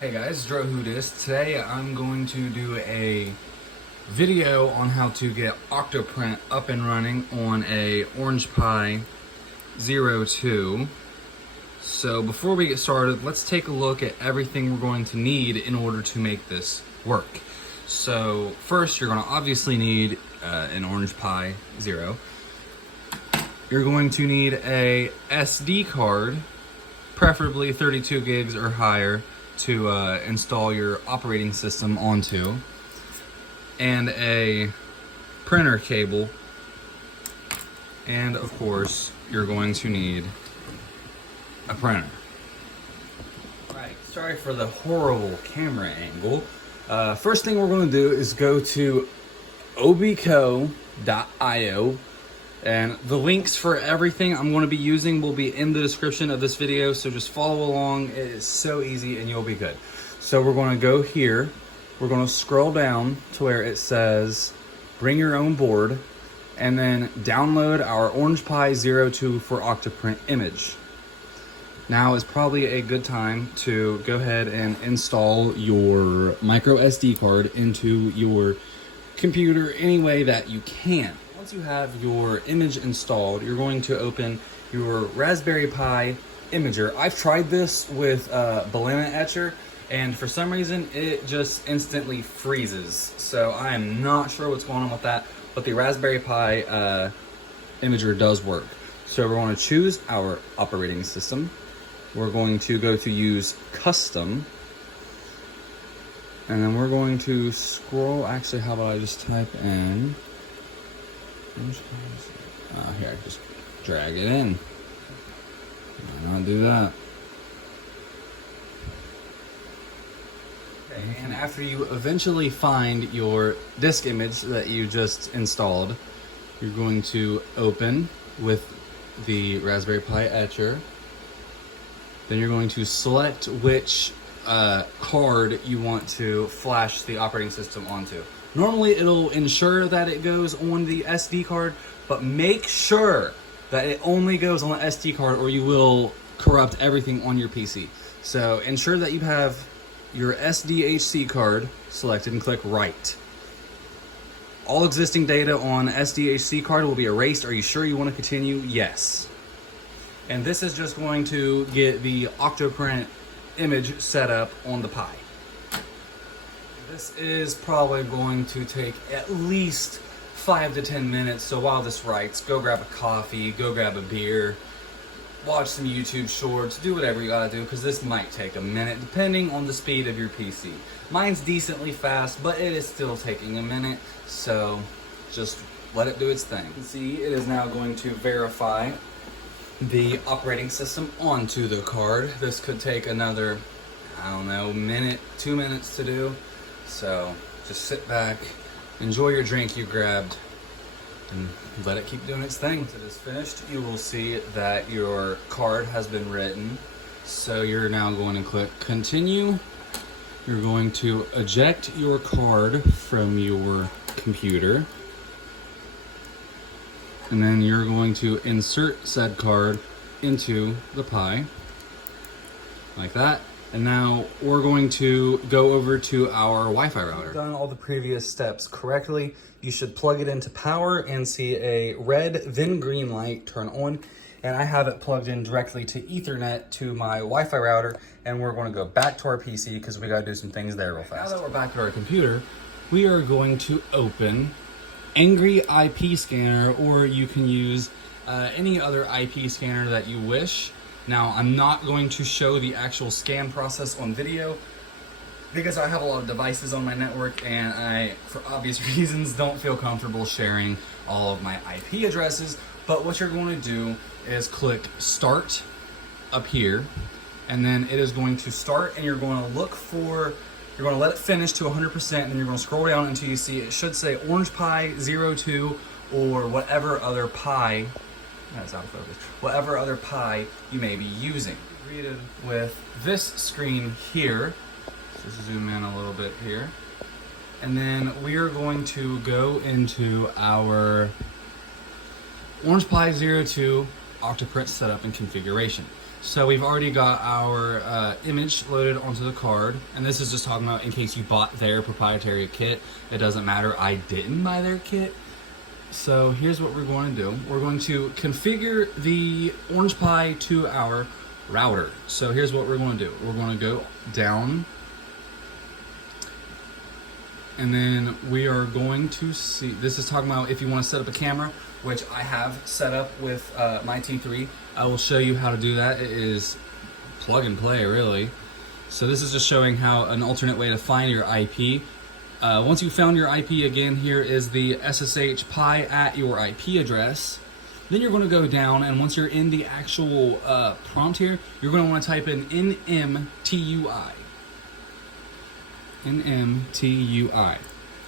Hey guys, Dro Who Dis. Today I'm going to do a video on how to get OctoPrint up and running on a Orange Pi 02. So before we get started, let's take a look at everything we're going to need in order to make this work. So first, you're going to obviously need an Orange Pi 0. You're going to need a SD card, preferably 32 gigs or higher, to install your operating system onto, and a printer cable, and of course you're going to need a printer. Alright, sorry for the horrible camera angle. First thing we're going to do is go to obco.io, and the links for everything I'm going to be using will be in the description of this video, so just follow along. It is so easy and you'll be good. So we're going to go here, we're going to scroll down to where it says bring your own board, and then download our Orange Pi 02 for OctoPrint image. Now is probably a good time to go ahead and install your micro SD card into your computer any way that you can. Once you have your image installed, you're going to open your Raspberry Pi imager. I've tried this with Balena Etcher, and for some reason it just instantly freezes. So I am not sure what's going on with that, but the Raspberry Pi imager does work. So we're going to choose our operating system. We're going to go to use custom, and then we're going to scroll. Actually, how about I just type in here, just drag it in. Why not do that? Okay, and after you eventually find your disk image that you just installed, you're going to open with the Raspberry Pi Etcher. Then you're going to select which card you want to flash the operating system onto. Normally it'll ensure that it goes on the SD card, but make sure that it only goes on the SD card or you will corrupt everything on your PC. So ensure that you have your SDHC card selected and click Write. All existing data on SDHC card will be erased. Are you sure you want to continue? Yes. And this is just going to get the OctoPrint image set up on the Pi. This is probably going to take at least 5 to 10 minutes, so while this writes, go grab a coffee, go grab a beer, watch some YouTube shorts, do whatever you gotta do, because this might take a minute, depending on the speed of your PC. Mine's decently fast, but it is still taking a minute, so just let it do its thing. You can see it is now going to verify the operating system onto the card. This could take another, I don't know, minute, 2 minutes to do. So just sit back, enjoy your drink you grabbed, and let it keep doing its thing. Once it is finished, you will see that your card has been written. So you're now going to click continue. You're going to eject your card from your computer. And then you're going to insert said card into the Pi, like that. And now we're going to go over to our Wi-Fi router. You've done all the previous steps correctly. You should plug it into power and see a red then green light turn on. And I have it plugged in directly to Ethernet to my Wi-Fi router. And we're going to go back to our PC because we got to do some things there real fast. Now that we're back to our computer, we are going to open Angry IP Scanner, or you can use any other IP scanner that you wish. Now, I'm not going to show the actual scan process on video because I have a lot of devices on my network and I, for obvious reasons, don't feel comfortable sharing all of my IP addresses. But what you're going to do is click Start up here, and then it is going to start, and you're going to look for, you're going to let it finish to 100%, and then you're going to scroll down until you see it should say Orange Pi 02 or whatever other Pi. That's out of focus. Whatever other Pi you may be using. Greeted with this screen here. Just zoom in a little bit here. And then we are going to go into our Orange Pi 02 OctoPrint setup and configuration. So we've already got our image loaded onto the card, and this is just talking about in case you bought their proprietary kit. It doesn't matter, I didn't buy their kit. So here's what we're going to do. We're going to configure the Orange Pi to our router. So here's what we're going to do. We're going to go down, and then we are going to see, this is talking about if you want to set up a camera, which I have set up with my T3. I will show you how to do that. It is plug and play, really. So this is just showing how an alternate way to find your IP. Once you found your IP, again, here is the SSH Pi at your IP address. Then you're going to go down, and once you're in the actual prompt here, you're going to want to type in NMTUI. NMTUI.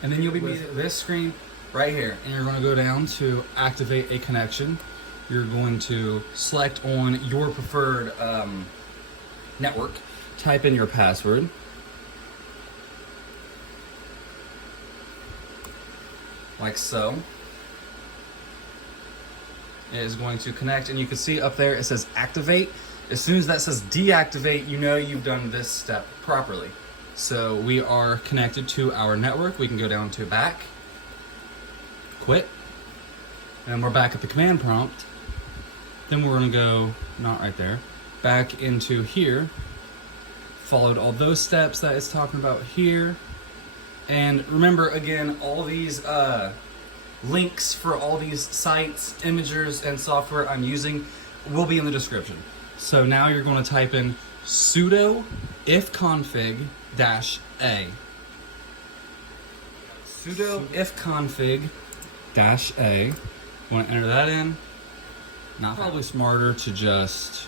And then you'll be with this screen right here, and you're going to go down to activate a connection. You're going to select on your preferred network, type in your password, like so. It is going to connect, and you can see up there it says activate. As soon as that says deactivate, you know you've done this step properly. So we are connected to our network. We can go down to back, quit, and we're back at the command prompt. Then we're going to go, not right there, back into here, followed all those steps that it's talking about here. And remember, again, all these links for all these sites, imagers, and software I'm using will be in the description. So now you're going to type in sudo ifconfig-a. Sudo ifconfig-a. Want to enter that in? Not probably smarter to just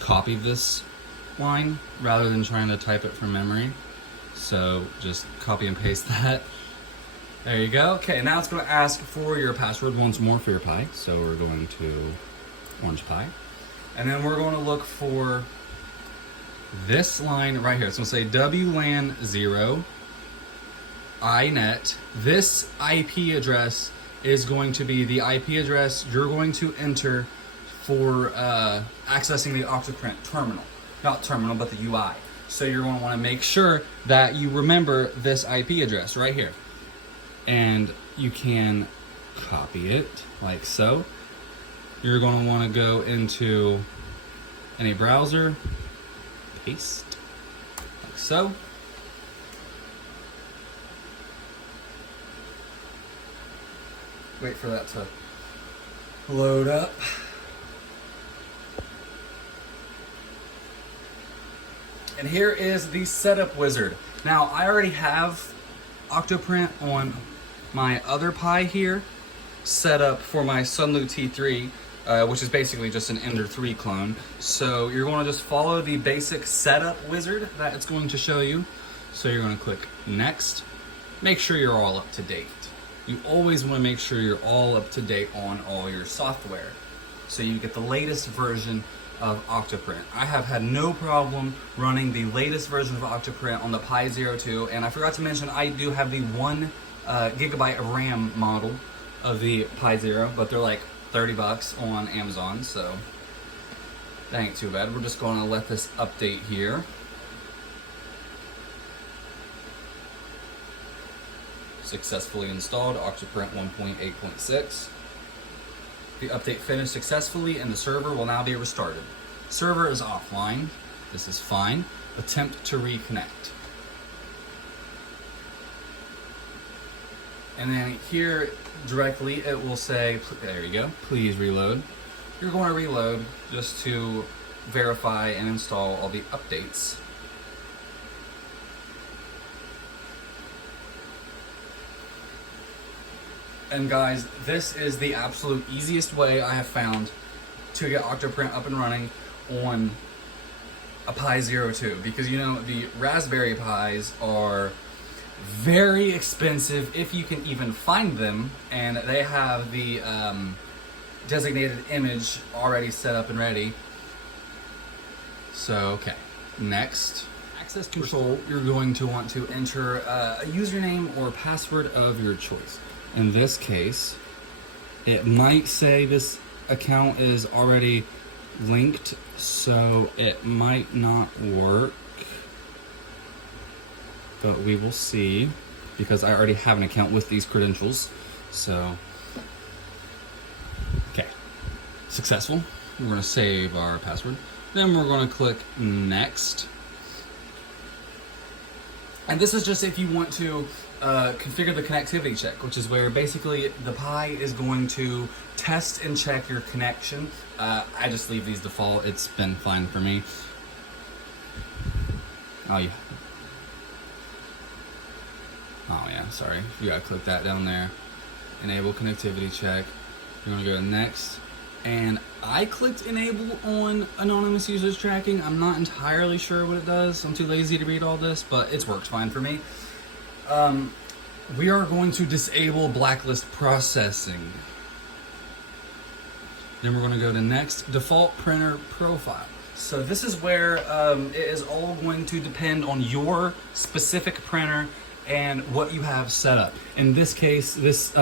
copy this line rather than trying to type it from memory. So just copy and paste that. There you go. Okay, now it's going to ask for your password once more for your Pi. So we're going to Orange Pi. And then we're going to look for this line right here. It's going to say WLAN 0 iNet. This IP address is going to be the IP address you're going to enter for accessing the OctoPrint terminal. Not terminal, but the UI. So you're going to want to make sure that you remember this IP address right here. And you can copy it like so. You're going to want to go into any browser, paste, like so. Wait for that to load up. And here is the setup wizard. Now, I already have OctoPrint on my other Pi here, set up for my Sunlu T3, which is basically just an Ender 3 clone. So you're going to just follow the basic setup wizard that it's going to show you. So you're going to click next. Make sure you're all up to date. You always want to make sure you're all up to date on all your software, so you get the latest version of OctoPrint. I have had no problem running the latest version of OctoPrint on the Pi 02, and I forgot to mention I do have the 1 gigabyte of RAM model of the Pi 0, but they're like $30 on Amazon, so that ain't too bad. We're just going to let this update here. Successfully installed OctoPrint 1.8.6. The update finished successfully and the server will now be restarted. Server is offline. This is fine. Attempt to reconnect. And then here directly it will say, there you go, please reload. You're going to reload just to verify and install all the updates. And guys, this is the absolute easiest way I have found to get OctoPrint up and running on a Pi 02, because you know the Raspberry Pis are very expensive if you can even find them, and they have the designated image already set up and ready. So okay, next, access control, you're going to want to enter a username or password of your choice. In this case, it might say this account is already linked, so it might not work, but we will see, because I already have an account with these credentials. So, okay, successful. We're gonna save our password. Then we're gonna click next. And this is just if you want to configure the connectivity check, which is where basically the Pi is going to test and check your connection. I just leave these default. It's been fine for me. Oh yeah. Oh yeah, sorry. You gotta click that down there. Enable connectivity check. You're gonna go to next. And I clicked enable on anonymous users tracking. I'm not entirely sure what it does. I'm too lazy to read all this, but it's worked fine for me. We are going to disable blacklist processing. Then we're going to go to next, default printer profile. So this is where it is all going to depend on your specific printer and what you have set up. In this case, this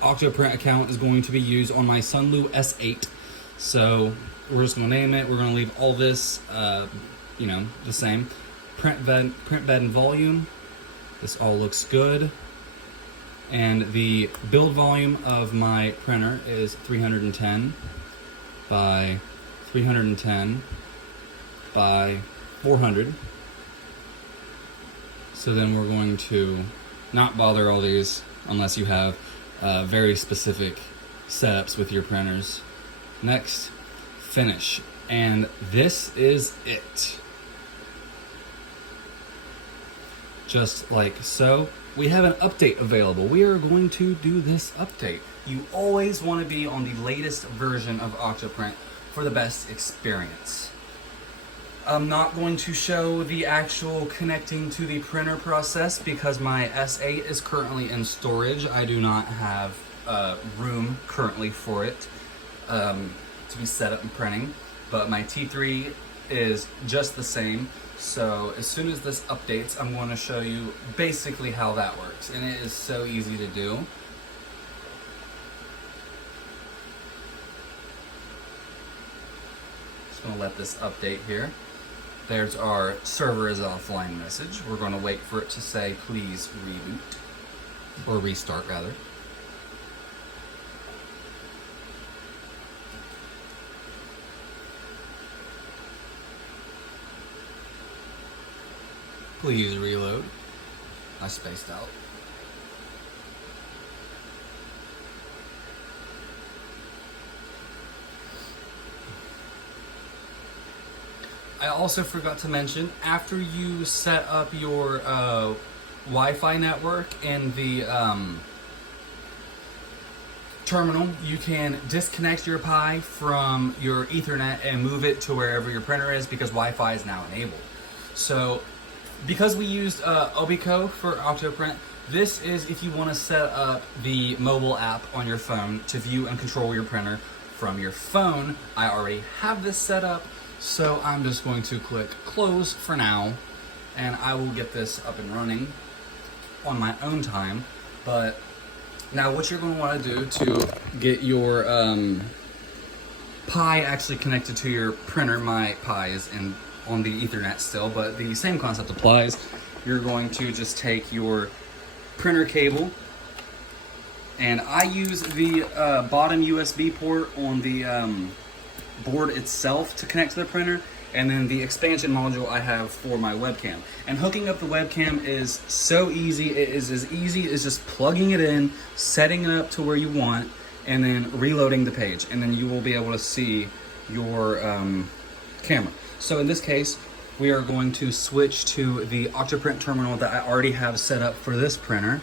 OctoPrint account is going to be used on my Sunlu S8. So we're just going to name it. We're going to leave all this, the same. Print bed and volume. This all looks good. And the build volume of my printer is 310 by 310 by 400. So then we're going to not bother all these unless you have very specific setups with your printers. Next, finish. And this is it. Just like so. We have an update available. We are going to do this update. You always want to be on the latest version of OctoPrint for the best experience. I'm not going to show the actual connecting to the printer process because my S8 is currently in storage. I do not have room currently for it to be set up and printing, but my T3 is just the same. So as soon as this updates, I'm going to show you basically how that works, and it is so easy to do. Just going to let this update here. There's our server is offline message. We're going to wait for it to say please reboot, or restart rather. Please reload. I spaced out. I also forgot to mention, after you set up your Wi-Fi network in the terminal, you can disconnect your Pi from your Ethernet and move it to wherever your printer is, because Wi-Fi is now enabled. So because we used Obico for OctoPrint, this is if you want to set up the mobile app on your phone to view and control your printer from your phone. I already have this set up, so I'm just going to click close for now, and I will get this up and running on my own time. But now what you're going to want to do to get your Pi actually connected to your printer, my Pi is on the Ethernet still, but the same concept applies. You're going to just take your printer cable, and I use the bottom USB port on the board itself to connect to the printer, and then the expansion module I have for my webcam. And hooking up the webcam is so easy. It is as easy as just plugging it in, setting it up to where you want, and then reloading the page, and then you will be able to see your camera. So in this case, we are going to switch to the OctoPrint terminal that I already have set up for this printer.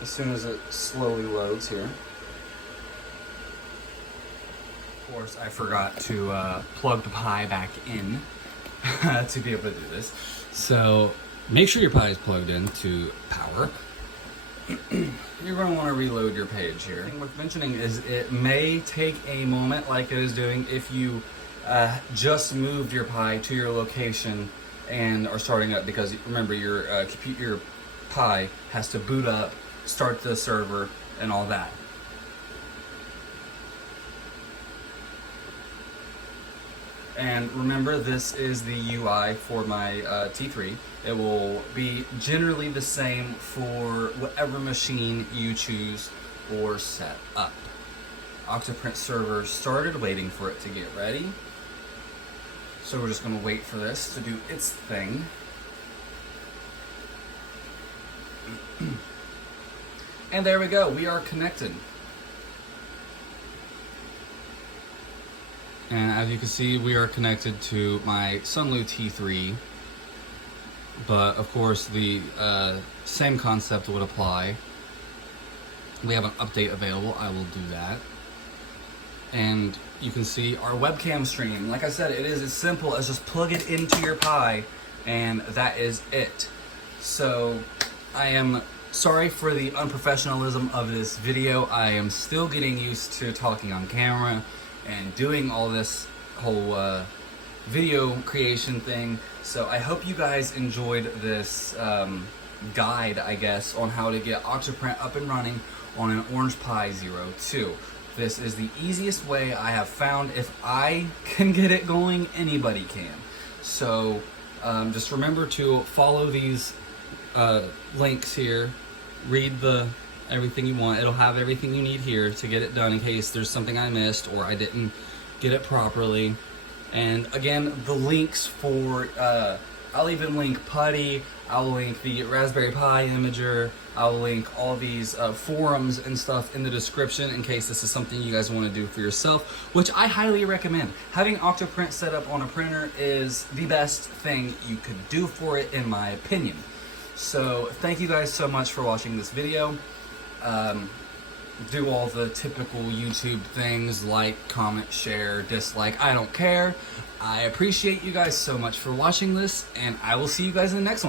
As soon as it slowly loads here. Of course, I forgot to plug the Pi back in to be able to do this. So make sure your Pi is plugged in to power. You're going to want to reload your page here. The thing worth mentioning is it may take a moment, like it is doing if you just moved your Pi to your location and are starting up, because remember your Pi has to boot up, start the server, and all that. And remember, this is the UI for my T3. It will be generally the same for whatever machine you choose or set up. OctoPrint server started, waiting for it to get ready. So we're just going to wait for this to do its thing. And there we go, we are connected. And as you can see, we are connected to my Sunlu T3. But of course, the same concept would apply. We have an update available, I will do that. And you can see our webcam stream. Like I said, it is as simple as just plug it into your Pi, and that is it. So I am sorry for the unprofessionalism of this video. I am still getting used to talking on camera and doing all this whole video creation thing. So I hope you guys enjoyed this guide, I guess, on how to get OctoPrint up and running on an Orange Pi 02. This is the easiest way I have found. If I can get it going, anybody can. So just remember to follow these links here, read everything you want. It'll have everything you need here to get it done in case there's something I missed or I didn't get it properly. And again, the links for, I'll even link Putty, I'll link the Raspberry Pi Imager, I'll link all these forums and stuff in the description in case this is something you guys want to do for yourself, which I highly recommend. Having OctoPrint set up on a printer is the best thing you could do for it, in my opinion. So thank you guys so much for watching this video. Do all the typical YouTube things, like, comment, share, dislike, I don't care. I appreciate you guys so much for watching this, and I will see you guys in the next one.